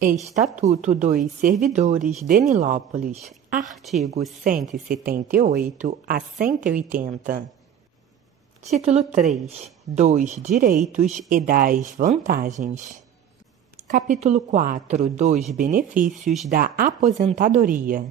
Estatuto dos Servidores de Nilópolis, artigo 178 a 180. Título 3. Dos direitos e das vantagens. Capítulo 4. Dos benefícios da aposentadoria.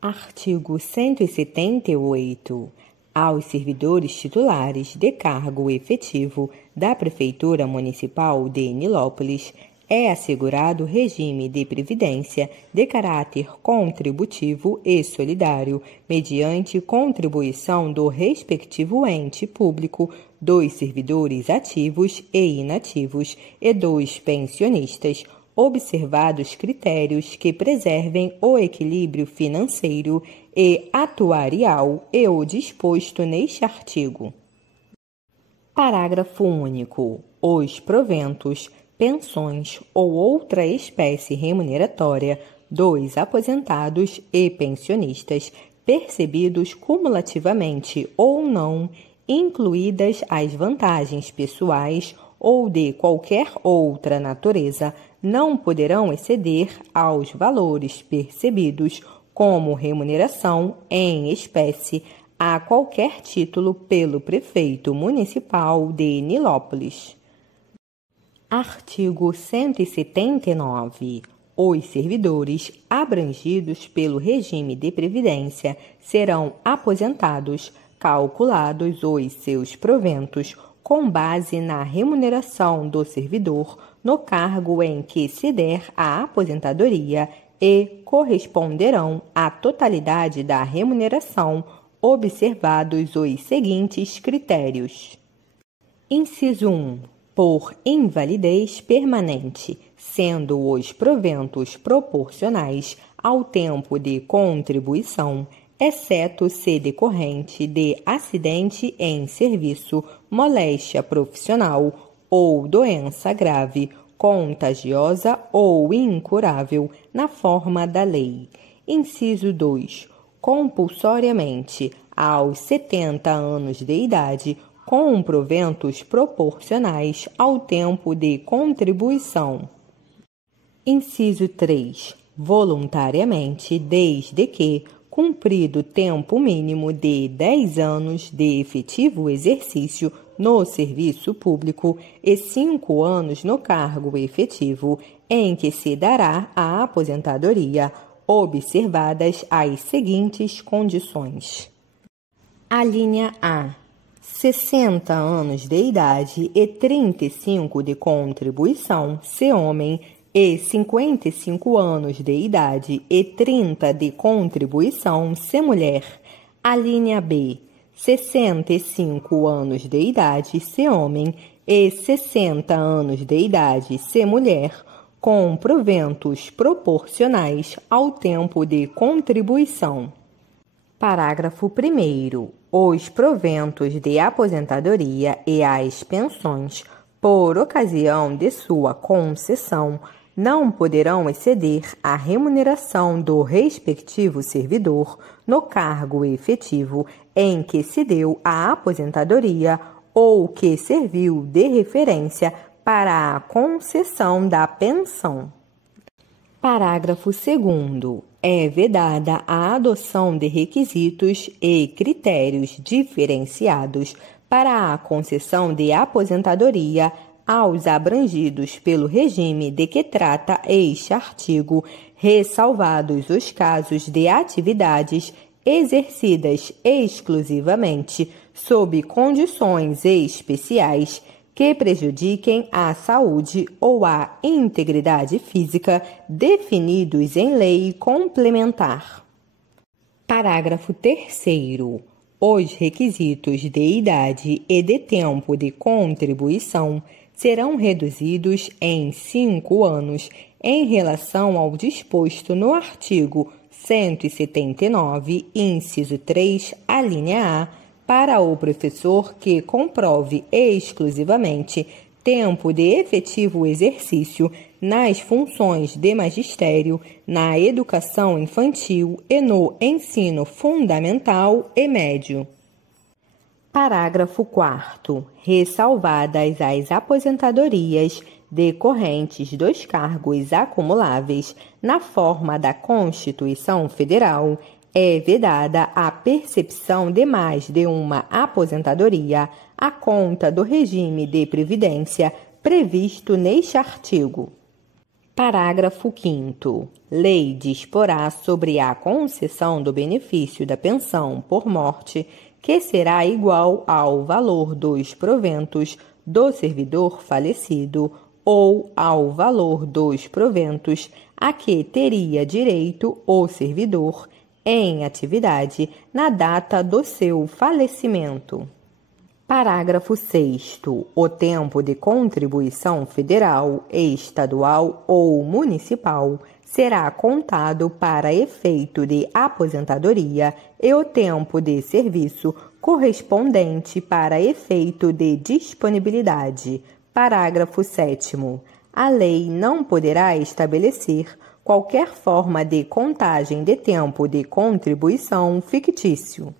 Artigo 178. Aos servidores titulares de cargo efetivo da Prefeitura Municipal de Nilópolis é assegurado regime de previdência de caráter contributivo e solidário, mediante contribuição do respectivo ente público, dos servidores ativos e inativos e dos pensionistas, observados critérios que preservem o equilíbrio financeiro e atuarial e o disposto neste artigo. Parágrafo único. Os proventos, pensões ou outra espécie remuneratória dos aposentados e pensionistas percebidos cumulativamente ou não, incluídas as vantagens pessoais ou de qualquer outra natureza, não poderão exceder aos valores percebidos como remuneração em espécie a qualquer título pelo prefeito municipal de Nilópolis. Artigo 179. Os servidores abrangidos pelo regime de previdência serão aposentados, calculados os seus proventos, com base na remuneração do servidor no cargo em que se der a aposentadoria e corresponderão à totalidade da remuneração, observados os seguintes critérios. Inciso 1. Por invalidez permanente, sendo os proventos proporcionais ao tempo de contribuição, exceto se decorrente de acidente em serviço, moléstia profissional ou doença grave, contagiosa ou incurável, na forma da lei. Inciso 2. Compulsoriamente, aos 70 anos de idade, com proventos proporcionais ao tempo de contribuição. Inciso 3. Voluntariamente, desde que, cumprido tempo mínimo de 10 anos de efetivo exercício no serviço público e 5 anos no cargo efetivo, em que se dará a aposentadoria, observadas as seguintes condições. Alínea A. 60 anos de idade e 35 de contribuição, se homem, e 55 anos de idade e 30 de contribuição, se mulher. Alínea B. 65 anos de idade, se homem, e 60 anos de idade, se mulher, com proventos proporcionais ao tempo de contribuição. Parágrafo 1º. Os proventos de aposentadoria e as pensões, por ocasião de sua concessão, não poderão exceder a remuneração do respectivo servidor no cargo efetivo em que se deu a aposentadoria ou que serviu de referência para a concessão da pensão. Parágrafo 2º. É vedada a adoção de requisitos e critérios diferenciados para a concessão de aposentadoria aos abrangidos pelo regime de que trata este artigo, ressalvados os casos de atividades exercidas exclusivamente sob condições especiais que prejudiquem a saúde ou a integridade física definidos em lei complementar. Parágrafo 3º. Os requisitos de idade e de tempo de contribuição serão reduzidos em 5 anos em relação ao disposto no artigo 179, inciso 3, alínea A, para o professor que comprove exclusivamente tempo de efetivo exercício nas funções de magistério, na educação infantil e no ensino fundamental e médio. Parágrafo 4º. Ressalvadas as aposentadorias decorrentes dos cargos acumuláveis na forma da Constituição Federal, é vedada a percepção de mais de uma aposentadoria à conta do regime de previdência previsto neste artigo. Parágrafo 5º. Lei disporá sobre a concessão do benefício da pensão por morte, que será igual ao valor dos proventos do servidor falecido ou ao valor dos proventos a que teria direito o servidor em atividade na data do seu falecimento. Parágrafo 6º. O tempo de contribuição federal, estadual ou municipal será contado para efeito de aposentadoria e o tempo de serviço correspondente para efeito de disponibilidade. Parágrafo 7º. A lei não poderá estabelecer qualquer forma de contagem de tempo de contribuição fictício.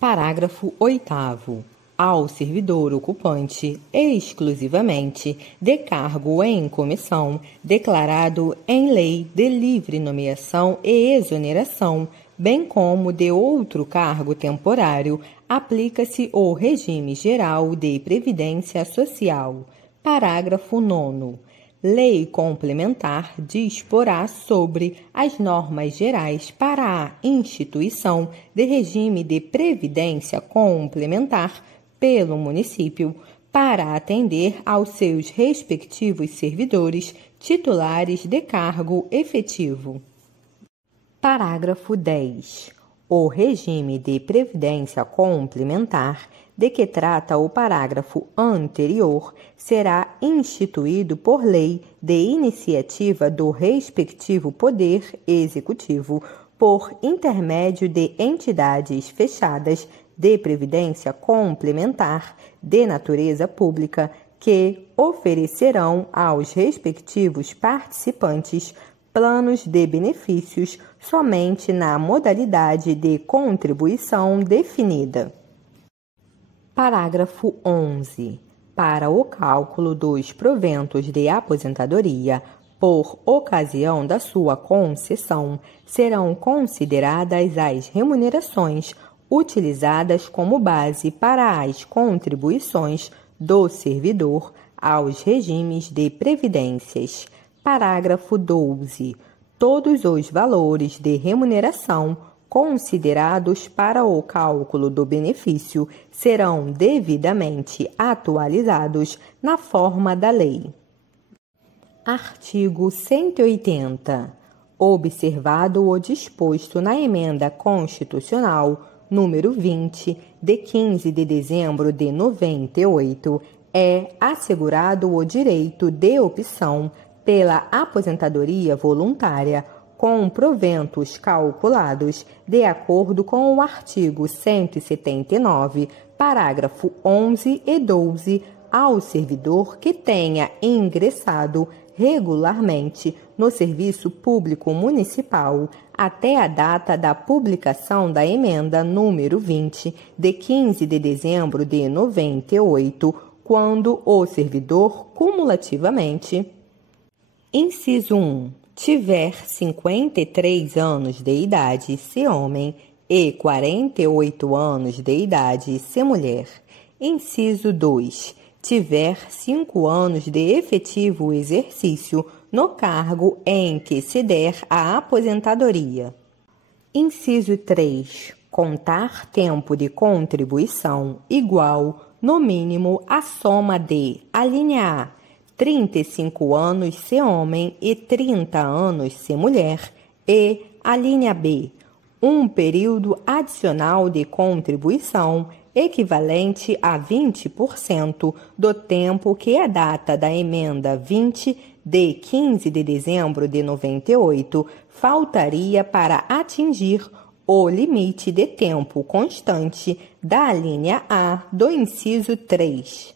Parágrafo 8º. Ao servidor ocupante, exclusivamente, de cargo em comissão, declarado em lei de livre nomeação e exoneração, bem como de outro cargo temporário, aplica-se o regime geral de previdência social. Parágrafo 9º. Lei complementar disporá sobre as normas gerais para a instituição de regime de previdência complementar pelo município para atender aos seus respectivos servidores titulares de cargo efetivo. Parágrafo 10. O regime de previdência complementar de que trata o parágrafo anterior será instituído por lei de iniciativa do respectivo Poder Executivo por intermédio de entidades fechadas de previdência complementar de natureza pública que oferecerão aos respectivos participantes planos de benefícios somente na modalidade de contribuição definida. Parágrafo 11. Para o cálculo dos proventos de aposentadoria, por ocasião da sua concessão, serão consideradas as remunerações utilizadas como base para as contribuições do servidor aos regimes de previdências. Parágrafo 12. Todos os valores de remuneração considerados para o cálculo do benefício serão devidamente atualizados na forma da lei. Artigo 180. Observado o disposto na Emenda Constitucional número 20, de 15 de dezembro de 98, é assegurado o direito de opção pela aposentadoria voluntária com proventos calculados de acordo com o artigo 179, parágrafo 11 e 12, ao servidor que tenha ingressado regularmente no serviço público municipal até a data da publicação da emenda número 20, de 15 de dezembro de 98, quando o servidor cumulativamente: Inciso 1. Tiver 53 anos de idade se homem e 48 anos de idade se mulher. Inciso 2. Tiver 5 anos de efetivo exercício no cargo em que se der a aposentadoria. Inciso 3. Contar tempo de contribuição igual, no mínimo, à soma de: alínea A, 35 anos se homem e 30 anos se mulher, e, alínea B, um período adicional de contribuição equivalente a 20% do tempo que a data da emenda 20 de 15 de dezembro de 98 faltaria para atingir o limite de tempo constante da alínea A do inciso 3.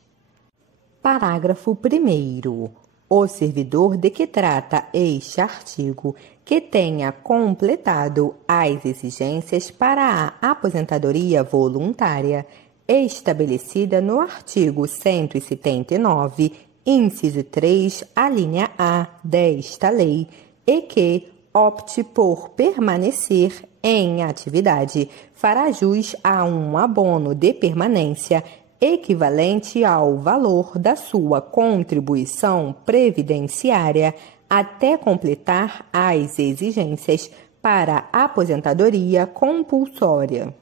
Parágrafo 1º. O servidor de que trata este artigo, que tenha completado as exigências para a aposentadoria voluntária estabelecida no artigo 179, inciso 3, a linha A desta lei, e que opte por permanecer em atividade, fará jus a um abono de permanência equivalente ao valor da sua contribuição previdenciária até completar as exigências para aposentadoria compulsória.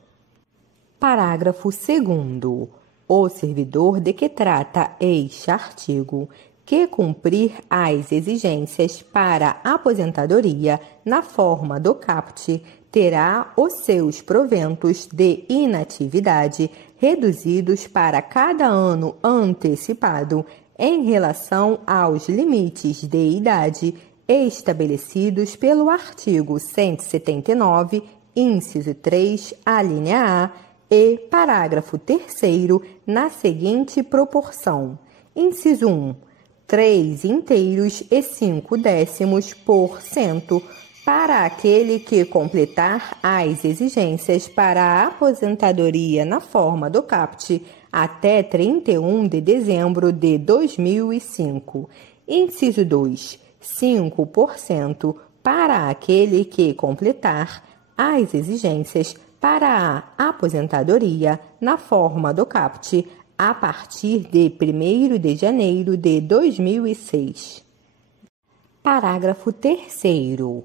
Parágrafo 2º. O servidor de que trata este artigo, que cumprir as exigências para aposentadoria na forma do caput, terá os seus proventos de inatividade reduzidos para cada ano antecipado em relação aos limites de idade estabelecidos pelo artigo 179, inciso 3, a linha A, e parágrafo 3º, na seguinte proporção. Inciso 1, 3,5% para aquele que completar as exigências para a aposentadoria na forma do caput até 31 de dezembro de 2005. Inciso 2, 5% para aquele que completar as exigências para a aposentadoria na forma do caput a partir de 1º de janeiro de 2006. Parágrafo 3º.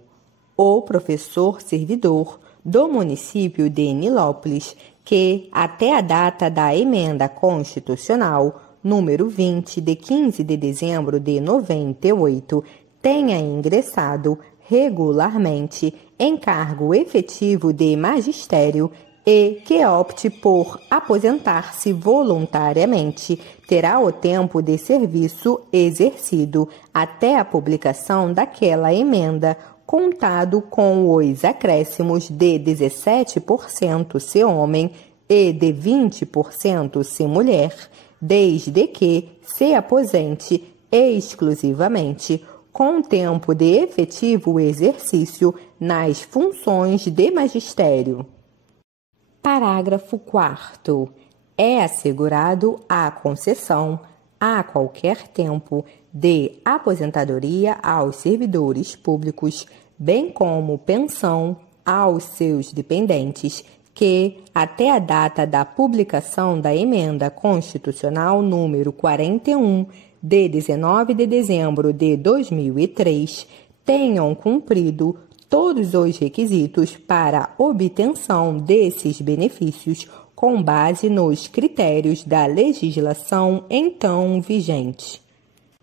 O professor servidor do município de Nilópolis, que até a data da emenda constitucional número 20 de 15 de dezembro de 98, tenha ingressado regularmente em cargo efetivo de magistério e que opte por aposentar-se voluntariamente, terá o tempo de serviço exercido até a publicação daquela emenda, contado com os acréscimos de 17% se homem e de 20% se mulher, desde que se aposente exclusivamente com tempo de efetivo exercício nas funções de magistério. Parágrafo 4º. É assegurado a concessão, a qualquer tempo, de aposentadoria aos servidores públicos, bem como pensão aos seus dependentes, que, até a data da publicação da Emenda Constitucional número 41, de 19 de dezembro de 2003, tenham cumprido todos os requisitos para obtenção desses benefícios com base nos critérios da legislação então vigente.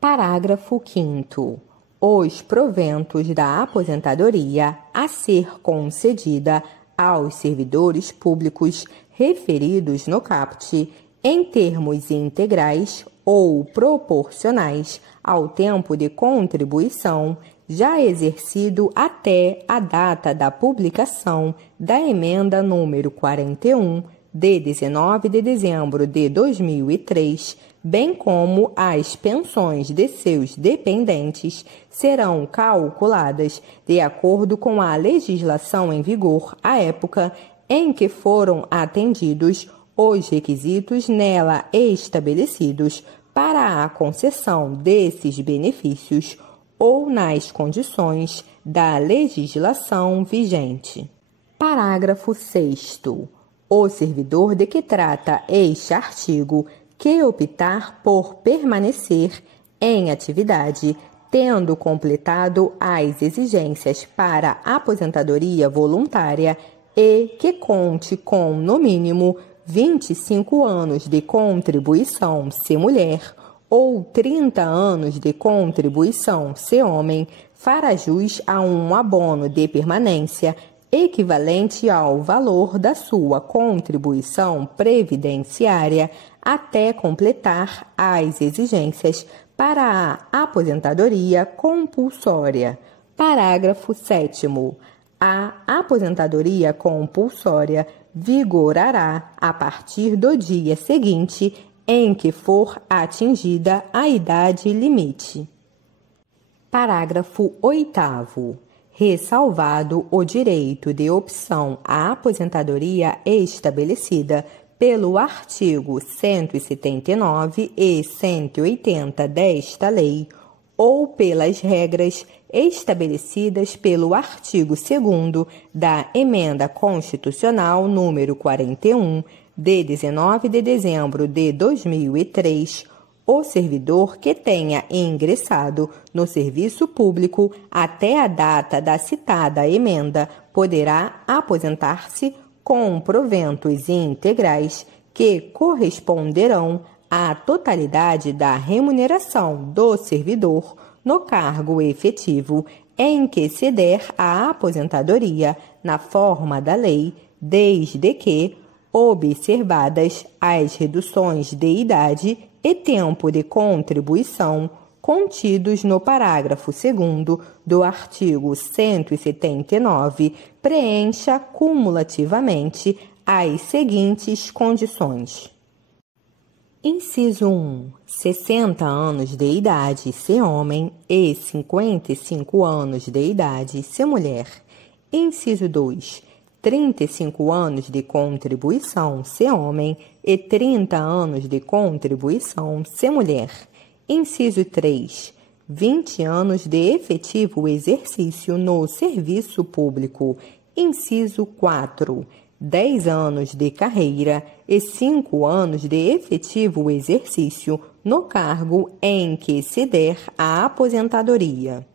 Parágrafo 5º. Os proventos da aposentadoria a ser concedida aos servidores públicos referidos no caput, em termos integrais ou proporcionais ao tempo de contribuição já exercido até a data da publicação da emenda número 41, de 19 de dezembro de 2003, bem como as pensões de seus dependentes, serão calculadas de acordo com a legislação em vigor à época em que foram atendidos os requisitos nela estabelecidos para a concessão desses benefícios ou nas condições da legislação vigente. Parágrafo 6º. O servidor de que trata este artigo, que optar por permanecer em atividade, tendo completado as exigências para aposentadoria voluntária e que conte com, no mínimo, 25 anos de contribuição se mulher ou 30 anos de contribuição se homem, fará jus a um abono de permanência equivalente ao valor da sua contribuição previdenciária até completar as exigências para a aposentadoria compulsória. Parágrafo 7º. A aposentadoria compulsória vigorará a partir do dia seguinte em que for atingida a idade limite. Parágrafo 8º. Ressalvado o direito de opção à aposentadoria estabelecida pelo artigo 179 e 180 desta lei, ou pelas regras estabelecidas pelo artigo 2º da Emenda Constitucional número 41, de 19 de dezembro de 2003, o servidor que tenha ingressado no serviço público até a data da citada emenda poderá aposentar-se com proventos integrais que corresponderão à totalidade da remuneração do servidor no cargo efetivo em que se der a aposentadoria na forma da lei, desde que observadas as reduções de idade e tempo de contribuição contidos no parágrafo 2º do artigo 179, preencha cumulativamente as seguintes condições. Inciso 1. 60 anos de idade se homem e 55 anos de idade se mulher. Inciso 2. 35 anos de contribuição se homem e 30 anos de contribuição se mulher. Inciso 3. 20 anos de efetivo exercício no serviço público. Inciso 4. 10 anos de carreira e 5 anos de efetivo exercício no cargo em que se der a aposentadoria.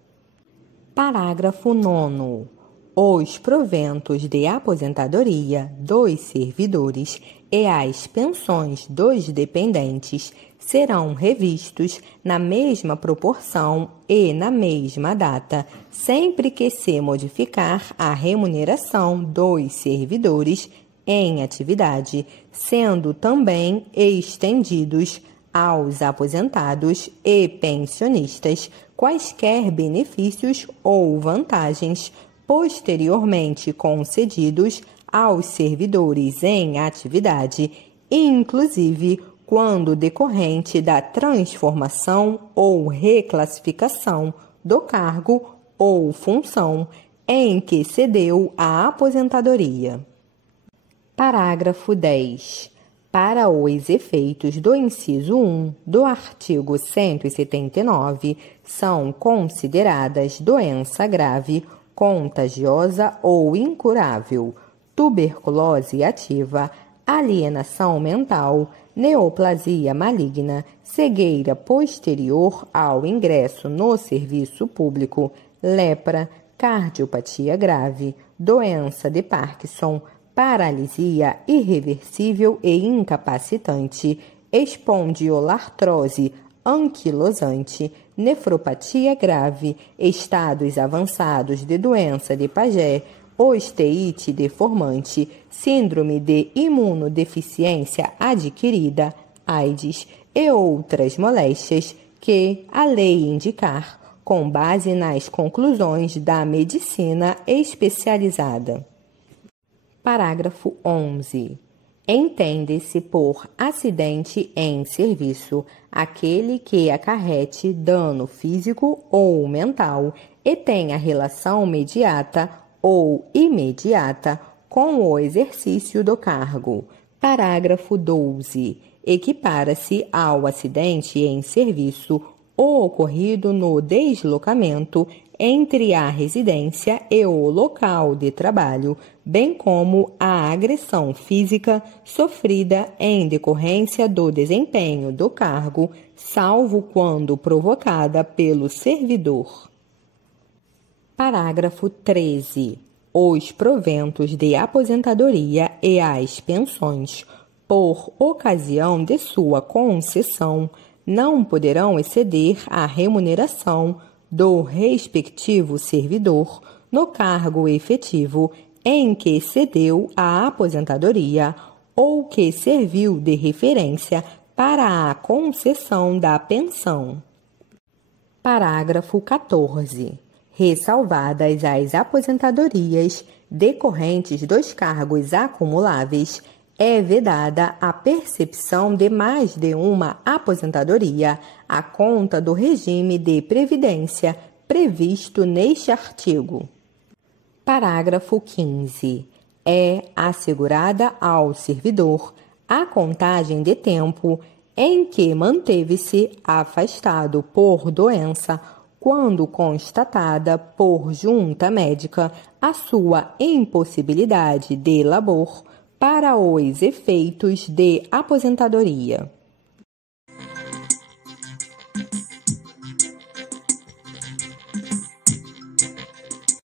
Parágrafo 9º. Os proventos de aposentadoria dos servidores e as pensões dos dependentes serão revistos na mesma proporção e na mesma data, sempre que se modificar a remuneração dos servidores em atividade, sendo também estendidos aos aposentados e pensionistas quaisquer benefícios ou vantagens posteriormente concedidos aos servidores em atividade, inclusive quando decorrente da transformação ou reclassificação do cargo ou função em que se deu a aposentadoria. Parágrafo 10. Para os efeitos do inciso 1 do artigo 179, são consideradas doença grave, contagiosa ou incurável, tuberculose ativa, alienação mental, neoplasia maligna, cegueira posterior ao ingresso no serviço público, lepra, cardiopatia grave, doença de Parkinson, paralisia irreversível e incapacitante, espondiolartrose anquilosante, nefropatia grave, estados avançados de doença de Paget, osteite deformante, síndrome de imunodeficiência adquirida, AIDS e outras moléstias que a lei indicar, com base nas conclusões da medicina especializada. Parágrafo 11. Entende-se por acidente em serviço aquele que acarrete dano físico ou mental e tenha relação imediata ou imediata com o exercício do cargo. Parágrafo 12. Equipara-se ao acidente em serviço o ocorrido no deslocamento entre a residência e o local de trabalho, bem como a agressão física sofrida em decorrência do desempenho do cargo, salvo quando provocada pelo servidor. Parágrafo 13. Os proventos de aposentadoria e as pensões, por ocasião de sua concessão, não poderão exceder a remuneração do respectivo servidor no cargo efetivo em que cedeu a aposentadoria ou que serviu de referência para a concessão da pensão. Parágrafo 14. Ressalvadas as aposentadorias decorrentes dos cargos acumuláveis, é vedada a percepção de mais de uma aposentadoria à conta do regime de previdência previsto neste artigo. Parágrafo 15. É assegurada ao servidor a contagem de tempo em que manteve-se afastado por doença quando constatada por junta médica a sua impossibilidade de labor para os efeitos de aposentadoria.